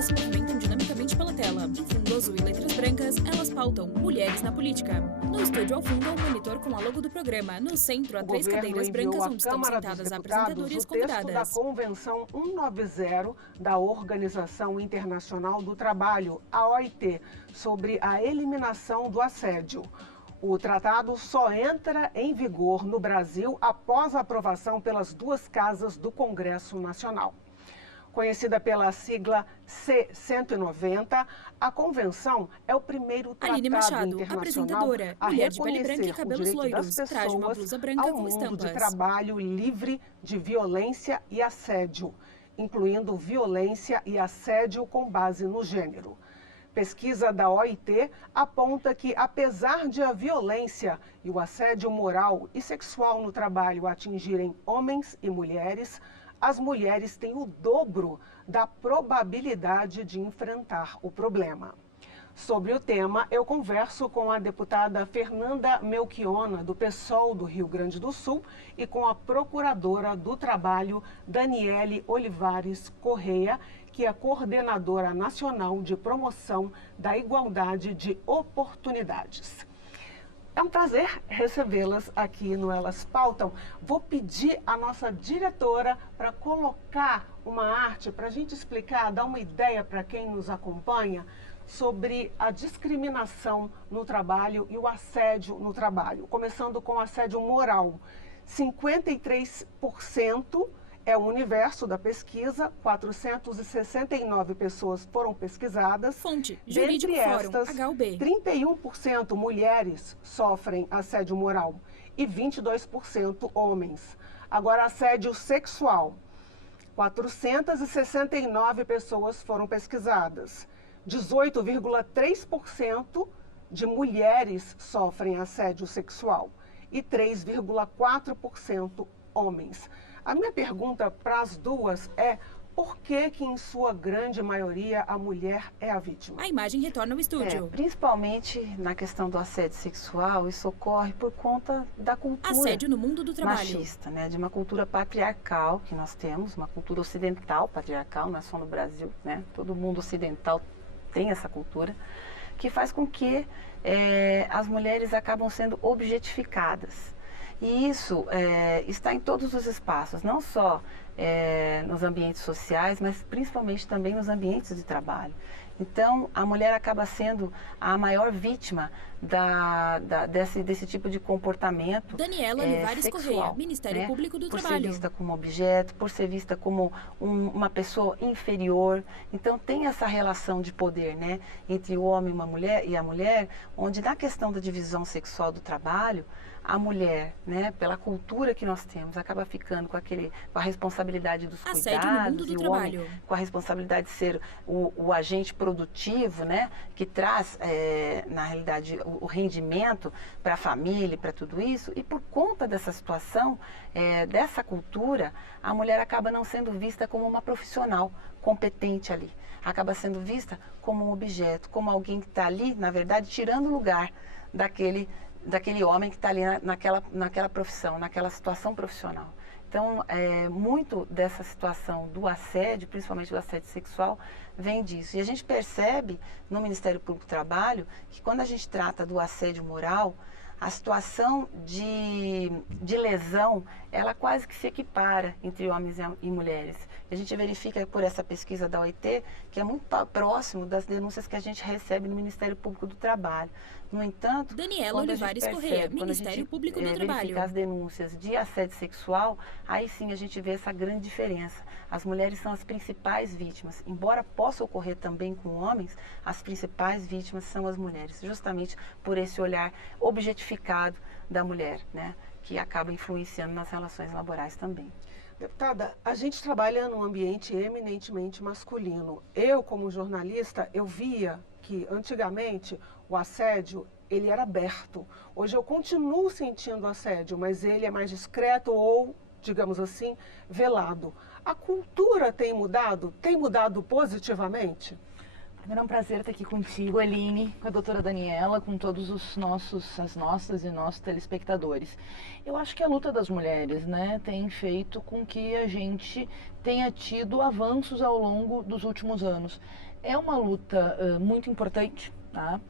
Unidas se movimentam dinamicamente pela tela. Em fundo azul e letras brancas, elas pautam Mulheres na Política. No estúdio ao fundo, um monitor com a logo do programa. No centro, há 3 cadeiras brancas onde estão sentadas apresentadoras e as convidadas. O texto da Convenção 190 da Organização Internacional do Trabalho, a OIT, sobre a eliminação do assédio. O tratado só entra em vigor no Brasil após a aprovação pelas 2 casas do Congresso Nacional. Conhecida pela sigla C-190, a Convenção é o primeiro tratado Aline Machado, internacional apresentadora, a mulher de pele branca e reconhecer o cabelos direito loiros, das traz uma pessoas blusa branca ao com mundo estampas. de trabalho livre de violência e assédio, incluindo violência e assédio com base no gênero. Pesquisa da OIT aponta que, apesar de a violência e o assédio moral e sexual no trabalho atingirem homens e mulheres, as mulheres têm o dobro da probabilidade de enfrentar o problema. Sobre o tema, eu converso com a deputada Fernanda Melchiona, do PSOL do Rio Grande do Sul, e com a procuradora do Trabalho, Daniele Olivares Correia, que é coordenadora nacional de promoção da igualdade de oportunidades. É um prazer recebê-las aqui no Elas Pautam. Vou pedir à nossa diretora para colocar uma arte para a gente explicar, dar uma ideia para quem nos acompanha sobre a discriminação no trabalho e o assédio no trabalho. Começando com o assédio moral. 53% é o universo da pesquisa, 469 pessoas foram pesquisadas. Fonte, Jurídico Dentre Fórum, estas, HUB. 31% mulheres sofrem assédio moral e 22% homens. Agora, assédio sexual. 469 pessoas foram pesquisadas. 18,3% de mulheres sofrem assédio sexual e 3,4% homens. A minha pergunta para as duas é: por que em sua grande maioria a mulher é a vítima? A imagem retorna ao estúdio. Principalmente na questão do assédio sexual, isso ocorre por conta da cultura Assédio no mundo do trabalho. machista, né? De uma cultura patriarcal que nós temos, uma cultura ocidental patriarcal, não é só no Brasil, né? Todo mundo ocidental tem essa cultura, que faz com que as mulheres acabam sendo objetificadas. E isso está em todos os espaços, não só nos ambientes sociais, mas principalmente também nos ambientes de trabalho. Então, a mulher acaba sendo a maior vítima desse tipo de comportamento Daniela Olivares sexual, Correia, Ministério né? Público do Por Trabalho. ser vista como objeto, por ser vista como uma pessoa inferior. Então, tem essa relação de poder, né, entre o homem e a mulher, onde na questão da divisão sexual do trabalho, a mulher, né, pela cultura que nós temos, acaba ficando com a responsabilidade dos Assédio no mundo cuidados do e o trabalho. homem com a responsabilidade de ser o agente produtivo, né, que traz, na realidade, o rendimento para a família, para tudo isso. E por conta dessa situação, dessa cultura, a mulher acaba não sendo vista como uma profissional competente ali. Acaba sendo vista como um objeto, como alguém que está ali, na verdade, tirando o lugar daquele homem que está ali naquela profissão, naquela situação profissional. Então, muito dessa situação do assédio, principalmente do assédio sexual, vem disso. E a gente percebe no Ministério Público do Trabalho que quando a gente trata do assédio moral, a situação de lesão, ela quase que se equipara entre homens e mulheres. A gente verifica por essa pesquisa da OIT que é muito próximo das denúncias que a gente recebe no Ministério Público do Trabalho. No entanto, Daniela Olivares Correia, Ministério Público do Trabalho. Verifica as denúncias de assédio sexual, aí sim a gente vê essa grande diferença. As mulheres são as principais vítimas. Embora possa ocorrer também com homens, as principais vítimas são as mulheres, justamente por esse olhar objetificado da mulher, né, que acaba influenciando nas relações laborais também. Deputada, a gente trabalha num ambiente eminentemente masculino. Eu, como jornalista, eu via que antigamente o assédio, ele era aberto. Hoje eu continuo sentindo assédio, mas ele é mais discreto ou, digamos assim, velado. A cultura tem mudado? Tem mudado positivamente? É um prazer estar aqui contigo, Aline, com a doutora Daniela, com todos as nossas e nossos telespectadores. Eu acho que a luta das mulheres, né, tem feito com que a gente tenha tido avanços ao longo dos últimos anos. É uma luta muito importante, tá?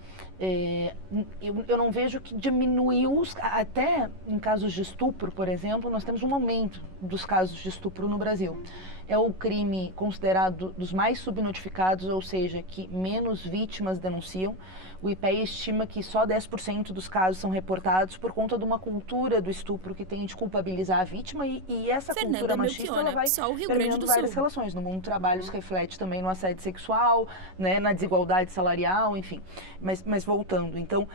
Eu não vejo que diminuiu, até em casos de estupro, por exemplo, nós temos um aumento dos casos de estupro no Brasil. É o crime considerado dos mais subnotificados, ou seja, que menos vítimas denunciam. O IPEA estima que só 10% dos casos são reportados por conta de uma cultura do estupro que tem de culpabilizar a vítima e essa cultura machista ela vai permeando várias relações. No mundo do trabalho isso reflete também no assédio sexual, né, na desigualdade salarial, enfim. Mas voltando, então,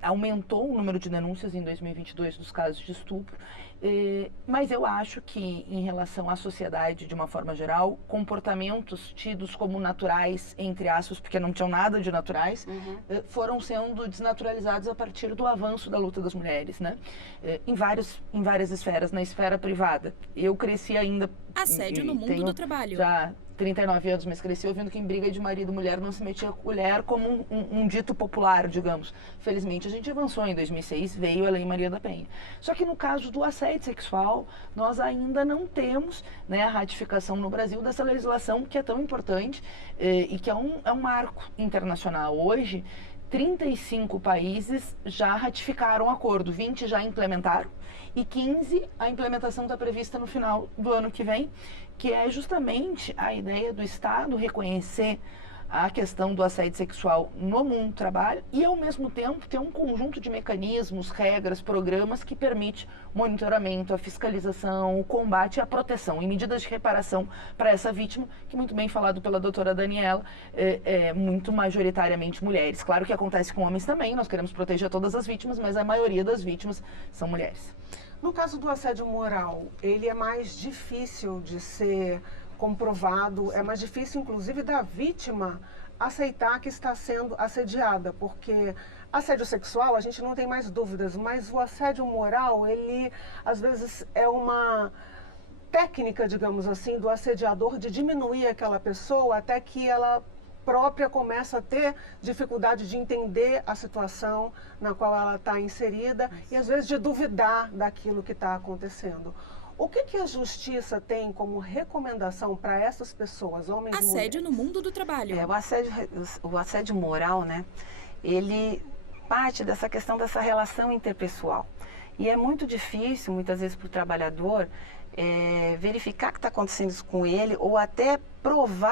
aumentou o número de denúncias em 2022 dos casos de estupro. Mas eu acho que, em relação à sociedade de uma forma geral, comportamentos tidos como naturais, entre aspas, porque não tinham nada de naturais, foram sendo desnaturalizados a partir do avanço da luta das mulheres, né? Em várias esferas. Na esfera privada, eu cresci ainda... Assédio no mundo do trabalho. Já 39 anos, mas cresci ouvindo que em briga de marido e mulher não se metia a colher, como um dito popular, digamos. Felizmente a gente avançou, em 2006 veio a Lei Maria da Penha. Só que no caso do assédio sexual, nós ainda não temos, né, a ratificação no Brasil dessa legislação que é tão importante e que é um marco internacional. Hoje, 35 países já ratificaram o acordo, 20 já implementaram e 15 a implementação está prevista no final do ano que vem, que é justamente a ideia do Estado reconhecer a questão do assédio sexual no mundo do trabalho e, ao mesmo tempo, ter um conjunto de mecanismos, regras, programas que permite o monitoramento, a fiscalização, o combate e a proteção e medidas de reparação para essa vítima, que, muito bem falado pela doutora Daniela, é muito majoritariamente mulheres. Claro que acontece com homens também, nós queremos proteger todas as vítimas, mas a maioria das vítimas são mulheres. No caso do assédio moral, ele é mais difícil de ser comprovado, é mais difícil, inclusive, da vítima aceitar que está sendo assediada, porque assédio sexual a gente não tem mais dúvidas, mas o assédio moral, ele às vezes é uma técnica, digamos assim, do assediador de diminuir aquela pessoa até que ela própria começa a ter dificuldade de entender a situação na qual ela está inserida e às vezes de duvidar daquilo que está acontecendo. O que a justiça tem como recomendação para essas pessoas, homens e mulheres? Assédio no mundo do trabalho. O assédio moral, né? Ele parte dessa questão dessa relação interpessoal. E é muito difícil, muitas vezes, para o trabalhador verificar que está acontecendo isso com ele ou até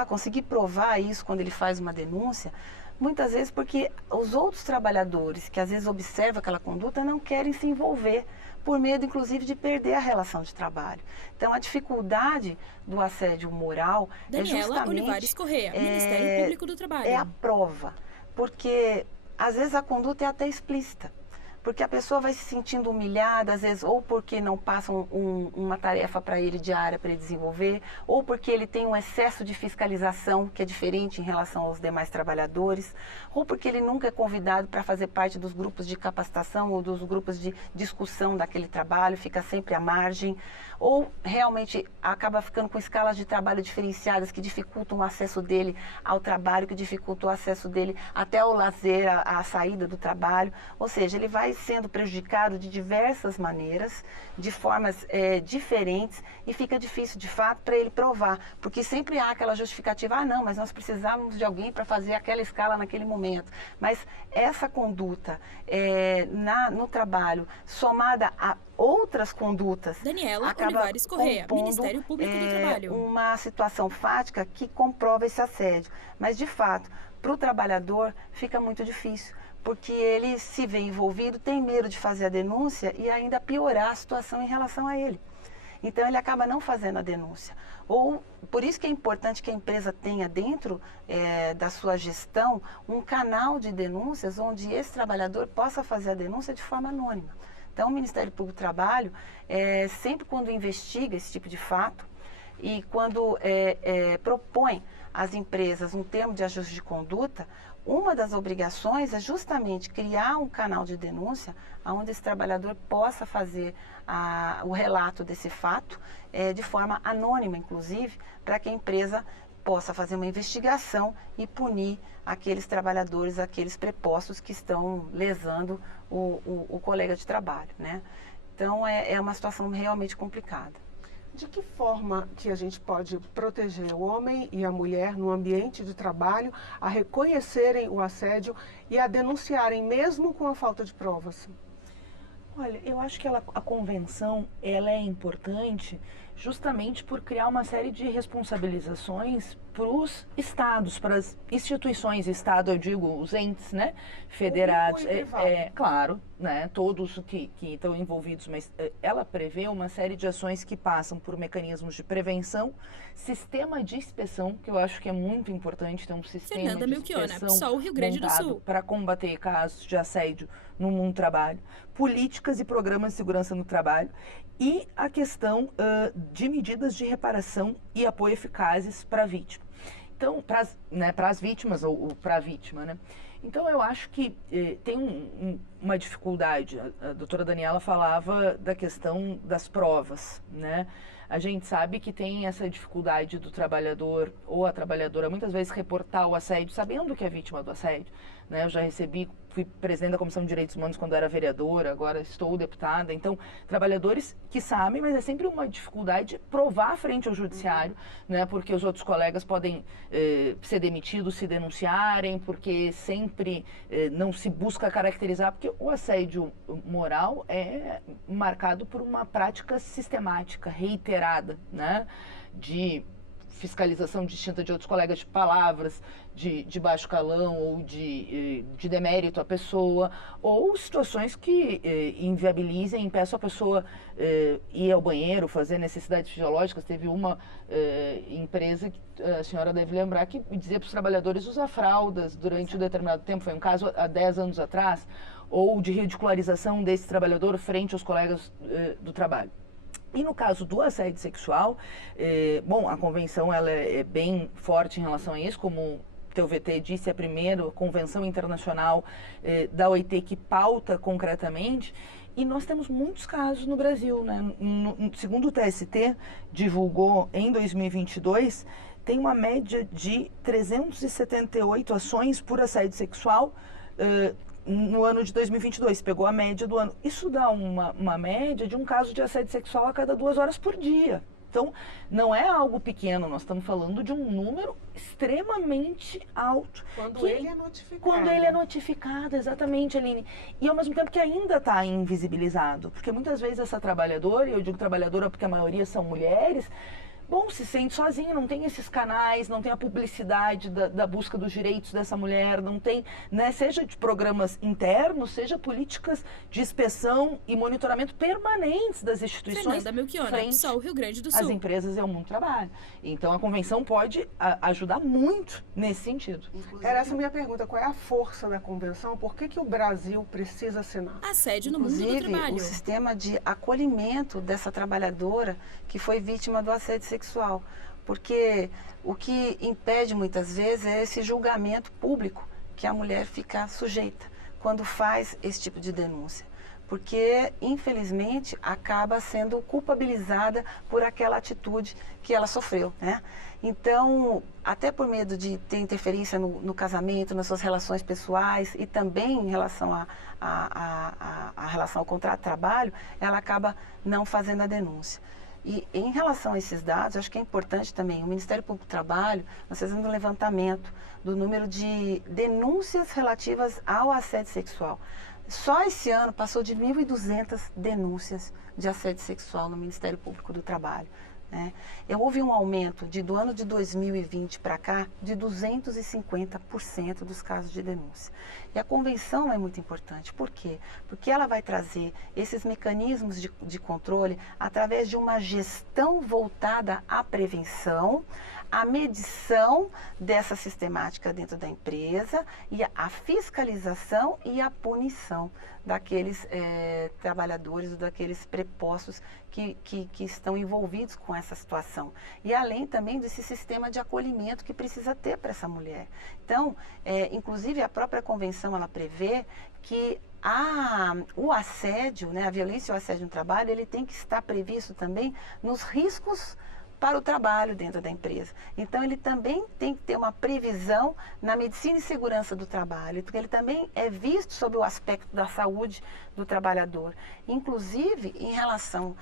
conseguir provar isso quando ele faz uma denúncia, muitas vezes porque os outros trabalhadores que às vezes observam aquela conduta não querem se envolver, por medo, inclusive, de perder a relação de trabalho. Então, a dificuldade do assédio moral Daniela é justamente... Olivares Corrêa, Ministério Público do Trabalho. É a prova, porque às vezes a conduta é até explícita. Porque a pessoa vai se sentindo humilhada, às vezes, ou porque não passam uma tarefa para ele diária para ele desenvolver, ou porque ele tem um excesso de fiscalização, que é diferente em relação aos demais trabalhadores, ou porque ele nunca é convidado para fazer parte dos grupos de capacitação ou dos grupos de discussão daquele trabalho, fica sempre à margem, ou realmente acaba ficando com escalas de trabalho diferenciadas que dificultam o acesso dele ao trabalho, que dificultam o acesso dele até ao lazer, a saída do trabalho, ou seja, ele vai sendo prejudicado de diversas maneiras, de formas diferentes, e fica difícil, de fato, para ele provar, porque sempre há aquela justificativa, não, mas nós precisávamos de alguém para fazer aquela escala naquele momento. Mas essa conduta no trabalho, somada a outras condutas, Daniela acaba Olivares Corrêa, Ministério Público do Trabalho. Uma situação fática que comprova esse assédio. Mas, de fato, para o trabalhador fica muito difícil, porque ele se vê envolvido, tem medo de fazer a denúncia e ainda piorar a situação em relação a ele. Então, ele acaba não fazendo a denúncia. Ou, por isso que é importante que a empresa tenha dentro da sua gestão um canal de denúncias onde esse trabalhador possa fazer a denúncia de forma anônima. Então, o Ministério Público do Trabalho, sempre quando investiga esse tipo de fato e quando propõe às empresas um termo de ajuste de conduta, uma das obrigações é justamente criar um canal de denúncia onde esse trabalhador possa fazer o relato desse fato de forma anônima, inclusive, para que a empresa possa fazer uma investigação e punir aqueles trabalhadores, aqueles prepostos que estão lesando o colega de trabalho, né? Então, é uma situação realmente complicada. De que forma que a gente pode proteger o homem e a mulher no ambiente de trabalho a reconhecerem o assédio e a denunciarem mesmo com a falta de provas? Olha, eu acho que a convenção ela é importante justamente por criar uma série de responsabilizações para os estados, para as instituições, estado eu digo os entes, né, federados, claro, né, todos que estão envolvidos, mas ela prevê uma série de ações que passam por mecanismos de prevenção, sistema de inspeção, que eu acho que é muito importante ter um sistema de inspeção montado para combater casos de assédio no mundo do trabalho, políticas e programas de segurança no trabalho e a questão de medidas de reparação e apoio eficazes para a vítima. Então, para as vítimas ou para a vítima, né? Então, eu acho que tem uma dificuldade. A doutora Daniela falava da questão das provas, né? A gente sabe que tem essa dificuldade do trabalhador ou a trabalhadora muitas vezes reportar o assédio sabendo que é vítima do assédio, né? Eu já fui presidente da Comissão de Direitos Humanos quando era vereadora, agora estou deputada. Então, trabalhadores que sabem, mas é sempre uma dificuldade provar frente ao judiciário, né? Porque os outros colegas podem ser demitidos se denunciarem, porque sempre não se busca caracterizar, porque o assédio moral é marcado por uma prática sistemática, reiterada, né? De fiscalização distinta de outros colegas de palavras, de baixo calão ou de demérito à pessoa, ou situações que inviabilizem, impeçam a pessoa ir ao banheiro, fazer necessidades fisiológicas. Teve uma empresa, que a senhora deve lembrar, que dizia para os trabalhadores usar fraldas durante um determinado tempo, foi um caso há 10 anos atrás, ou de ridicularização desse trabalhador frente aos colegas do trabalho. E no caso do assédio sexual, bom, a convenção ela é bem forte em relação a isso, como o TUVT disse, é a primeira convenção internacional da OIT que pauta concretamente, e nós temos muitos casos no Brasil, né? Segundo o TST, divulgou em 2022, tem uma média de 378 ações por assédio sexual no ano de 2022, pegou a média do ano. Isso dá uma média de um caso de assédio sexual a cada 2 horas por dia. Então, não é algo pequeno, nós estamos falando de um número extremamente alto. Quando ele é notificado. Quando ele é notificado, exatamente, Aline. E ao mesmo tempo que ainda está invisibilizado. Porque muitas vezes essa trabalhadora, e eu digo trabalhadora porque a maioria são mulheres, bom, se sente sozinha, não tem esses canais, não tem a publicidade da busca dos direitos dessa mulher, não tem, né, seja de programas internos, seja políticas de inspeção e monitoramento permanentes das instituições. Fernanda Melchiona, Sol, Rio Grande do Sul. As empresas e o mundo do trabalho. Então, a convenção pode ajudar muito nesse sentido. Era essa a minha pergunta, qual é a força da convenção? Por que o Brasil precisa assinar? Assédio no mundo do trabalho. O sistema de acolhimento dessa trabalhadora que foi vítima do assédio sexual, porque o que impede muitas vezes é esse julgamento público que a mulher fica sujeita quando faz esse tipo de denúncia, porque infelizmente acaba sendo culpabilizada por aquela atitude que ela sofreu, né? Então, até por medo de ter interferência no casamento, nas suas relações pessoais e também em relação à relação ao contrato de trabalho, ela acaba não fazendo a denúncia. E em relação a esses dados, acho que é importante também, o Ministério Público do Trabalho, nós fazemos um levantamento do número de denúncias relativas ao assédio sexual. Só esse ano passou de 1.200 denúncias de assédio sexual no Ministério Público do Trabalho, né? Houve um aumento do ano de 2020 para cá de 250% dos casos de denúncia. E a convenção é muito importante. Por quê? Porque ela vai trazer esses mecanismos de controle através de uma gestão voltada à prevenção, à medição dessa sistemática dentro da empresa e a fiscalização e a punição daqueles trabalhadores ou daqueles prepostos que estão envolvidos com essa situação. E além também desse sistema de acolhimento que precisa ter para essa mulher. Então, inclusive a própria convenção ela prevê que o assédio, né, a violência e o assédio no trabalho, ele tem que estar previsto também nos riscos para o trabalho dentro da empresa. Então, ele também tem que ter uma previsão na medicina e segurança do trabalho, porque ele também é visto sob o aspecto da saúde do trabalhador. Inclusive, em relação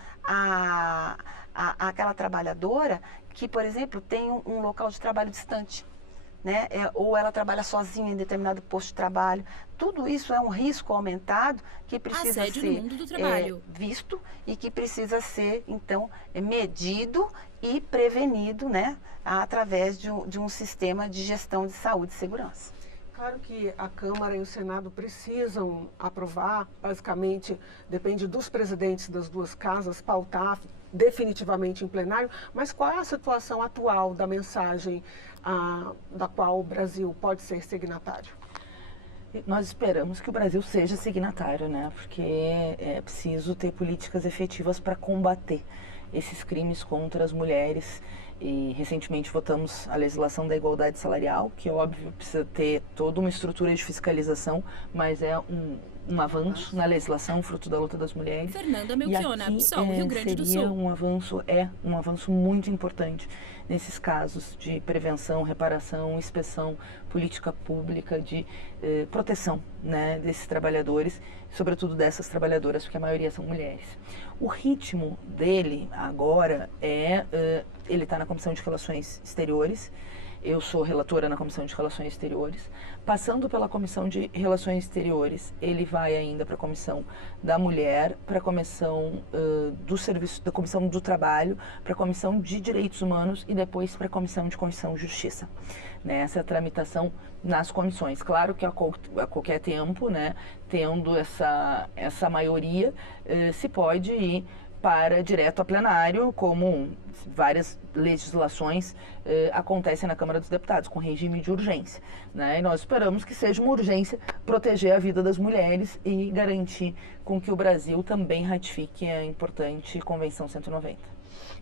àquela trabalhadora que, por exemplo, tem um local de trabalho distante, né? Ou ela trabalha sozinha em determinado posto de trabalho. Tudo isso é um risco aumentado que precisa Assédio ser no mundo do trabalho. visto e que precisa ser, então, medido e prevenido, né? Através de um sistema de gestão de saúde e segurança. Claro que a Câmara e o Senado precisam aprovar, basicamente depende dos presidentes das duas casas, pautar definitivamente em plenário, mas qual é a situação atual da mensagem da qual o Brasil pode ser signatário? Nós esperamos que o Brasil seja signatário, né? Porque é preciso ter políticas efetivas para combater esses crimes contra as mulheres. E recentemente votamos a legislação da igualdade salarial, que óbvio precisa ter toda uma estrutura de fiscalização, mas é um avanço na legislação, fruto da luta das mulheres. Fernanda Melchiona, PSOL, Rio Grande do seria Sul. um avanço muito importante nesses casos de prevenção, reparação, inspeção, política pública de proteção, né, desses trabalhadores, sobretudo dessas trabalhadoras, porque a maioria são mulheres. O ritmo dele agora ele está na Comissão de Relações Exteriores. Eu sou relatora na Comissão de Relações Exteriores. Passando pela Comissão de Relações Exteriores, ele vai ainda para a Comissão da Mulher, para a Comissão do Serviço, da Comissão do Trabalho, para a Comissão de Direitos Humanos e depois para a Comissão de Constituição e Justiça. Né, essa tramitação nas comissões. Claro que a qualquer tempo, né, tendo essa maioria, se pode ir para direto a plenário, como várias legislações acontecem na Câmara dos Deputados, com regime de urgência. Né? E nós esperamos que seja uma urgência proteger a vida das mulheres e garantir com que o Brasil também ratifique a importante Convenção 190.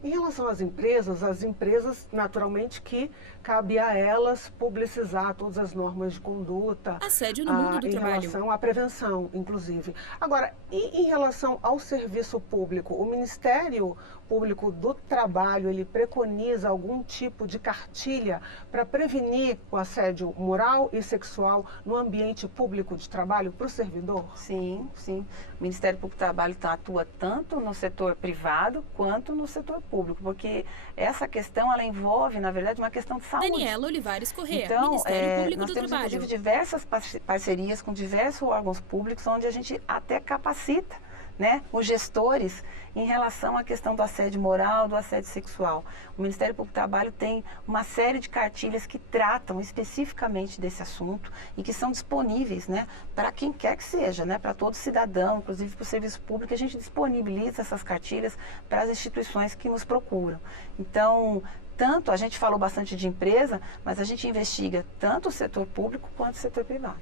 Em relação às empresas naturalmente que cabe a elas publicizar todas as normas de conduta. Assédio no mundo do trabalho. Em relação à prevenção, inclusive. Agora, e em relação ao serviço público, o Ministério Público do Trabalho, ele preconiza algum tipo de cartilha para prevenir o assédio moral e sexual no ambiente público de trabalho para o servidor? Sim, sim. O Ministério Público do Trabalho atua tanto no setor privado quanto no setor público, porque essa questão, ela envolve, na verdade, uma questão de saúde. Daniela Olivares Corrêa, então, Ministério Público nós do temos, Trabalho. inclusive, diversas parcerias com diversos órgãos públicos, onde a gente até capacita, né, os gestores em relação à questão do assédio moral, do assédio sexual. O Ministério Público do Trabalho tem uma série de cartilhas que tratam especificamente desse assunto e que são disponíveis, né, para quem quer que seja, né, para todo cidadão, inclusive para o serviço público. A gente disponibiliza essas cartilhas para as instituições que nos procuram. Então, a gente falou bastante de empresa, mas a gente investiga tanto o setor público quanto o setor privado.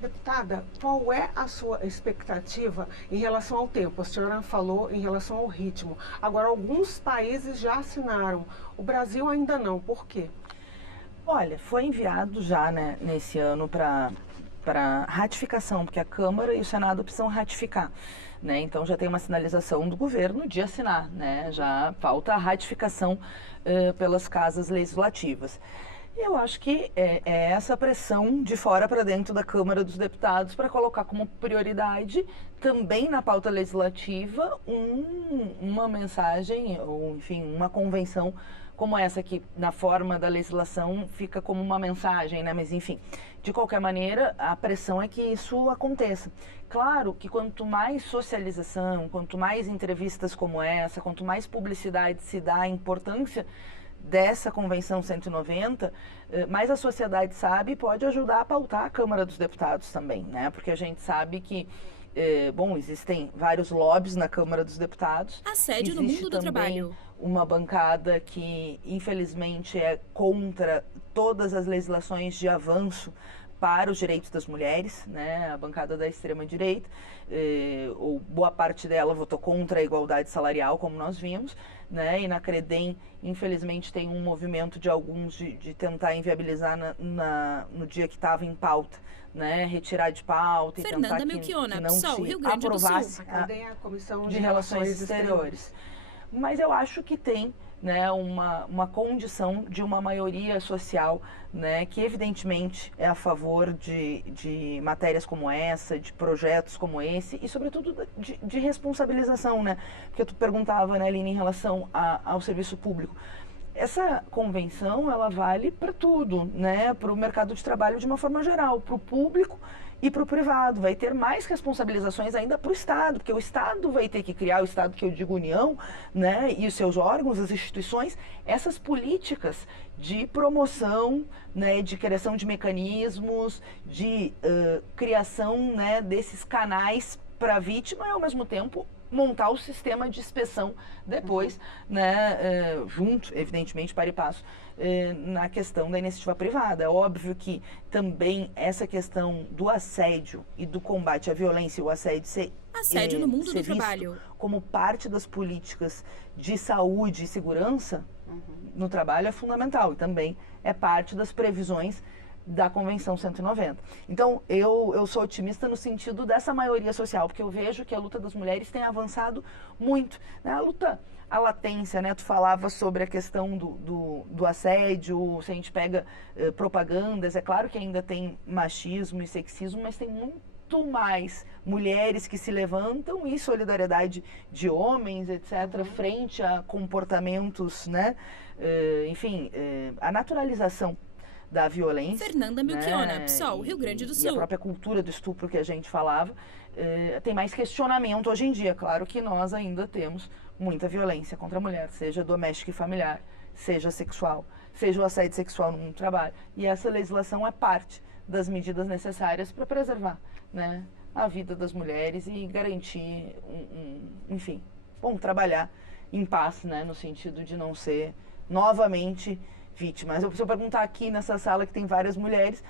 Deputada, qual é a sua expectativa em relação ao tempo? A senhora falou em relação ao ritmo. Agora, alguns países já assinaram, o Brasil ainda não. Por quê? Olha, foi enviado já, né, nesse ano para ratificação, porque a Câmara e o Senado precisam ratificar. Né? Então já tem uma sinalização do governo de assinar, né? Já falta a ratificação pelas casas legislativas. Eu acho que é essa pressão de fora para dentro da Câmara dos Deputados para colocar como prioridade também na pauta legislativa uma mensagem, ou enfim, uma convenção como essa que na forma da legislação fica como uma mensagem, né? Mas enfim, de qualquer maneira, a pressão é que isso aconteça. Claro que quanto mais socialização, quanto mais entrevistas como essa, quanto mais publicidade se dá à importância dessa Convenção 190, mais a sociedade sabe e pode ajudar a pautar a Câmara dos Deputados também, né? Porque a gente sabe que, existem vários lobbies na Câmara dos Deputados. Assédio no mundo do trabalho. Uma bancada que, infelizmente, é contra todas as legislações de avanço para os direitos das mulheres, né? A bancada da extrema-direita, ou boa parte dela votou contra a igualdade salarial, como nós vimos, né? E na CREDEM, infelizmente, tem um movimento de alguns de tentar inviabilizar no dia que estava em pauta, né? Retirar de pauta e Fernanda tentar Melchiona, que não PSOL, se Rio Grande do Sul. aprovasse A CREDEM é a Comissão de Relações Exteriores. Mas eu acho que tem né, uma condição de uma maioria social, né, que evidentemente é a favor de matérias como essa, de projetos como esse e sobretudo de responsabilização, né, porque tu perguntava, né, Aline, em relação ao serviço público. Essa convenção, ela vale para tudo, né, para o mercado de trabalho de uma forma geral, para o público e para o privado. Vai ter mais responsabilizações ainda para o Estado, porque o Estado vai ter que criar, o Estado que eu digo União, né, e os seus órgãos, as instituições, essas políticas de promoção, né, de criação de mecanismos, de criação, né, desses canais para a vítima e, ao mesmo tempo, montar o sistema de inspeção depois, né, junto, evidentemente, para e passo, na questão da iniciativa privada. É óbvio que também essa questão do assédio e do combate à violência e o assédio no mundo do trabalho como parte das políticas de saúde e segurança no trabalho é fundamental e também é parte das previsões da Convenção 190. Então, eu sou otimista no sentido dessa maioria social, porque eu vejo que a luta das mulheres tem avançado muito, né? A latência, né? Tu falava sobre a questão do assédio, se a gente pega propagandas, é claro que ainda tem machismo e sexismo, mas tem muito mais mulheres que se levantam e solidariedade de homens, etc., frente a comportamentos, né? Enfim, a naturalização da violência. Fernanda Melchiona, PSOL, Rio Grande do Sul. E a própria cultura do estupro que a gente falava, tem mais questionamento hoje em dia. Claro que nós ainda temos muita violência contra a mulher, seja doméstica e familiar, seja sexual, seja o assédio sexual no mundo do trabalho. E essa legislação é parte das medidas necessárias para preservar, né, a vida das mulheres e garantir, enfim, trabalhar em paz, né, no sentido de não ser novamente vítimas. Se eu perguntar aqui nessa sala que tem várias mulheres,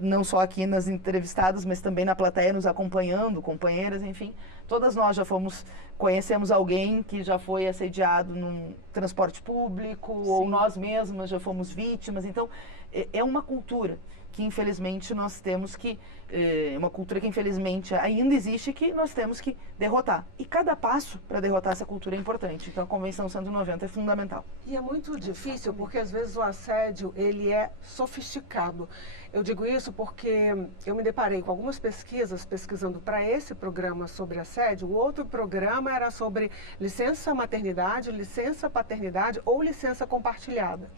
não só aqui nas entrevistadas, mas também na plateia nos acompanhando, companheiras, enfim, todas nós já conhecemos alguém que já foi assediado num transporte público, sim, ou nós mesmas já fomos vítimas. Então, é uma cultura que infelizmente nós temos que, uma cultura que infelizmente ainda existe, que nós temos que derrotar. E cada passo para derrotar essa cultura é importante. Então a Convenção 190 é fundamental. E é muito difícil porque às vezes o assédio, ele é sofisticado. Eu digo isso porque eu me deparei com algumas pesquisas, pesquisando para esse programa sobre assédio. O outro programa era sobre licença maternidade, licença paternidade ou licença compartilhada.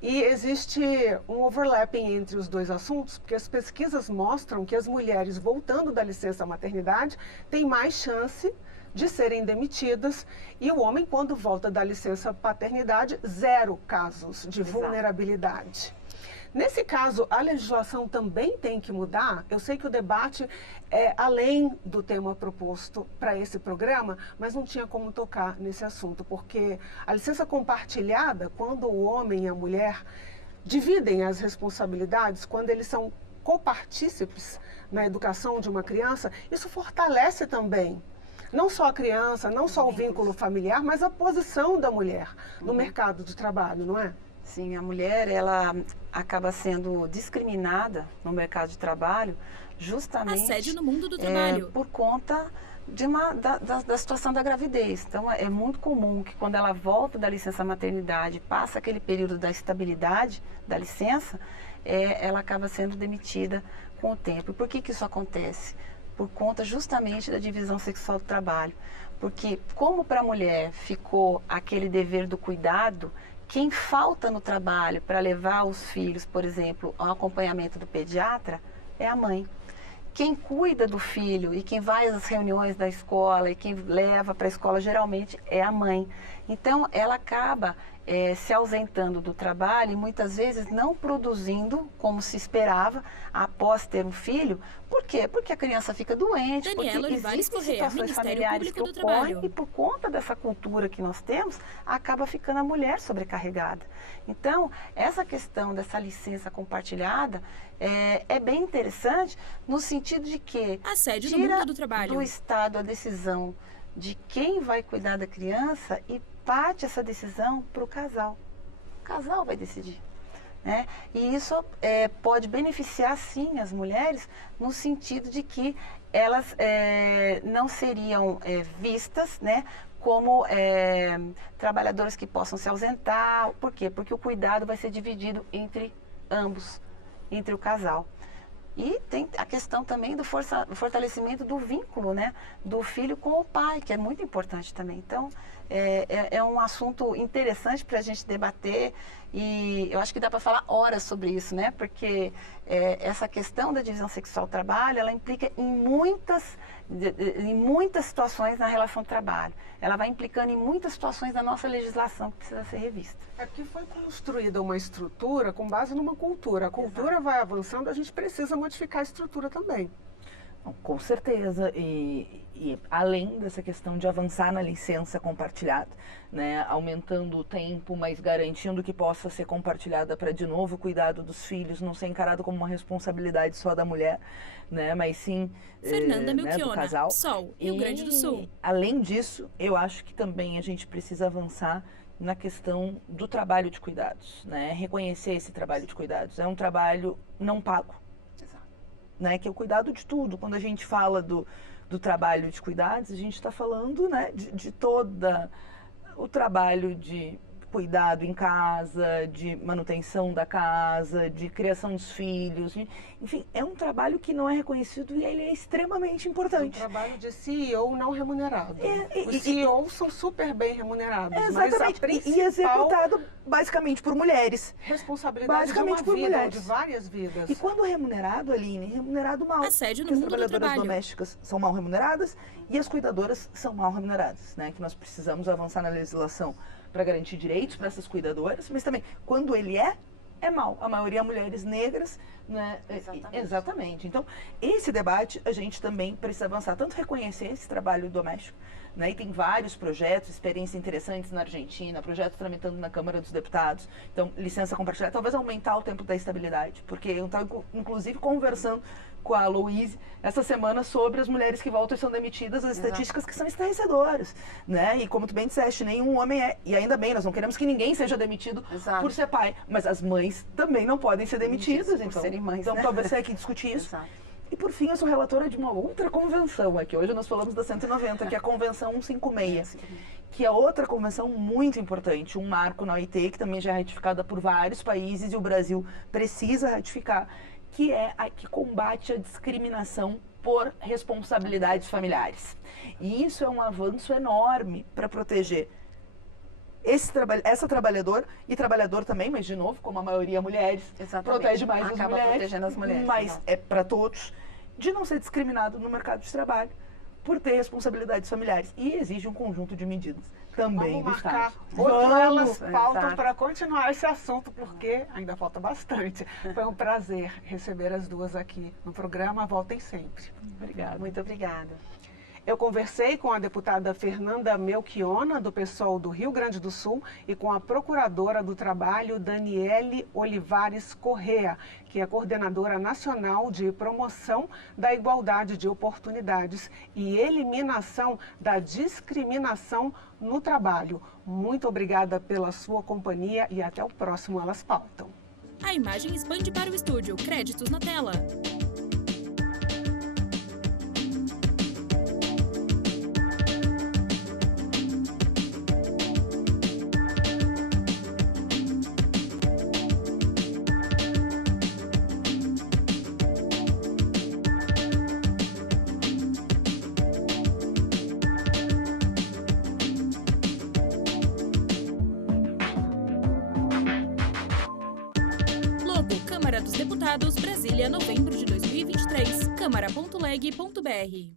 E existe um overlapping entre os dois assuntos, porque as pesquisas mostram que as mulheres voltando da licença maternidade têm mais chance de serem demitidas e o homem, quando volta da licença paternidade, 0 casos de vulnerabilidade. Nesse caso, a legislação também tem que mudar. Eu sei que o debate é além do tema proposto para esse programa, mas não tinha como tocar nesse assunto, porque a licença compartilhada, quando o homem e a mulher dividem as responsabilidades, quando eles são copartícipes na educação de uma criança, isso fortalece também não só a criança, não só o vínculo familiar, mas a posição da mulher no mercado de trabalho, não é? Sim, a mulher, ela acaba sendo discriminada no mercado de trabalho justamente assédio no mundo do trabalho por conta da situação da gravidez. Então, é muito comum que quando ela volta da licença maternidade, passa aquele período da estabilidade da licença, ela acaba sendo demitida com o tempo. E por que isso acontece? Por conta justamente da divisão sexual do trabalho. Porque como para a mulher ficou aquele dever do cuidado, quem falta no trabalho para levar os filhos, por exemplo, ao acompanhamento do pediatra, é a mãe. Quem cuida do filho e quem vai às reuniões da escola e quem leva para a escola geralmente é a mãe. Então, ela acaba se ausentando do trabalho e muitas vezes não produzindo como se esperava após ter um filho. Por quê? Porque a criança fica doente, Daniela porque Olivares existem Corrêa, situações Ministério familiares Público que do Trabalho. ocorrem e por conta dessa cultura que nós temos, acaba ficando a mulher sobrecarregada. Então, essa questão dessa licença compartilhada é bem interessante no sentido de que assédio no tira mundo do trabalho do Estado a decisão de quem vai cuidar da criança e parte essa decisão para o casal. O casal vai decidir. Né? E isso pode beneficiar, sim, as mulheres no sentido de que elas não seriam vistas, né, como trabalhadores que possam se ausentar. Por quê? Porque o cuidado vai ser dividido entre ambos, entre o casal. E tem a questão também do fortalecimento do vínculo, né, do filho com o pai, que é muito importante também. Então, é um assunto interessante para a gente debater e eu acho que dá para falar horas sobre isso, né? Porque essa questão da divisão sexual do trabalho, ela implica em muitas situações na relação de trabalho. Ela vai implicando em muitas situações da nossa legislação que precisa ser revista. Aqui foi construída uma estrutura com base numa cultura. A cultura vai avançando, a gente precisa modificar a estrutura também. Com certeza, e além dessa questão de avançar na licença compartilhada, né, aumentando o tempo, mas garantindo que possa ser compartilhada para, de novo, o cuidado dos filhos não ser encarado como uma responsabilidade só da mulher, né, mas sim Fernanda né, Melchiona, do casal. Sol, Rio Grande do Sul. Além disso, eu acho que também a gente precisa avançar na questão do trabalho de cuidados, né, reconhecer esse trabalho de cuidados. É um trabalho não pago. Né, que é o cuidado de tudo. Quando a gente fala do trabalho de cuidados, a gente está falando, né, de todo o trabalho de cuidado em casa, de manutenção da casa, de criação dos filhos. Enfim, é um trabalho que não é reconhecido e ele é extremamente importante. É um trabalho de CEO não remunerado. Os CEOs são super bem remunerados, mas a principal... E executado basicamente por mulheres. Responsabilidade de uma vida, ou de várias vidas. E quando remunerado, Aline, remunerado mal. Assédio no Porque as mundo do trabalhadoras trabalho. domésticas são mal remuneradas e as cuidadoras são mal remuneradas, né? Que nós precisamos avançar na legislação para garantir direitos para essas cuidadoras, mas também, quando ele é mal. A maioria mulheres negras, né? Exatamente. Então, esse debate a gente também precisa avançar, tanto reconhecer esse trabalho doméstico, né? E tem vários projetos, experiências interessantes na Argentina, projetos tramitando na Câmara dos Deputados. Então, licença compartilhada, talvez aumentar o tempo da estabilidade, porque eu estava, inclusive, conversando com a Louise essa semana sobre as mulheres que voltam e são demitidas, as estatísticas que são estarrecedoras, né? E como tu bem disseste, nenhum homem e ainda bem, nós não queremos que ninguém seja demitido por ser pai, mas as mães também não podem ser demitidas, por serem mães, então né? talvez você aqui discutir isso. E por fim, eu sou relatora de uma outra convenção aqui. Hoje nós falamos da 190, que é a Convenção 156, que é outra convenção muito importante, um marco na OIT, que também já é ratificada por vários países e o Brasil precisa ratificar, que é a que combate a discriminação por responsabilidades familiares. E isso é um avanço enorme para proteger essa trabalhadora e trabalhador também, mas de novo, como a maioria mulheres, protege mais as mulheres, protegendo as mulheres, mas é para todos, de não ser discriminado no mercado de trabalho por ter responsabilidades familiares e exige um conjunto de medidas também do Estado. Outras pautas para continuar esse assunto, porque ainda falta bastante. Foi um prazer receber as duas aqui no programa. Voltem sempre. Obrigada. Muito obrigada. Eu conversei com a deputada Fernanda Melchiona, do PSOL do Rio Grande do Sul, e com a procuradora do Trabalho, Daniele Olivares Correa, que é coordenadora nacional de promoção da igualdade de oportunidades e eliminação da discriminação no trabalho. Muito obrigada pela sua companhia e até o próximo Elas Pautam. A imagem expande para o estúdio. Créditos na tela. Câmara dos Deputados, Brasília, novembro de 2023. Câmara.leg.br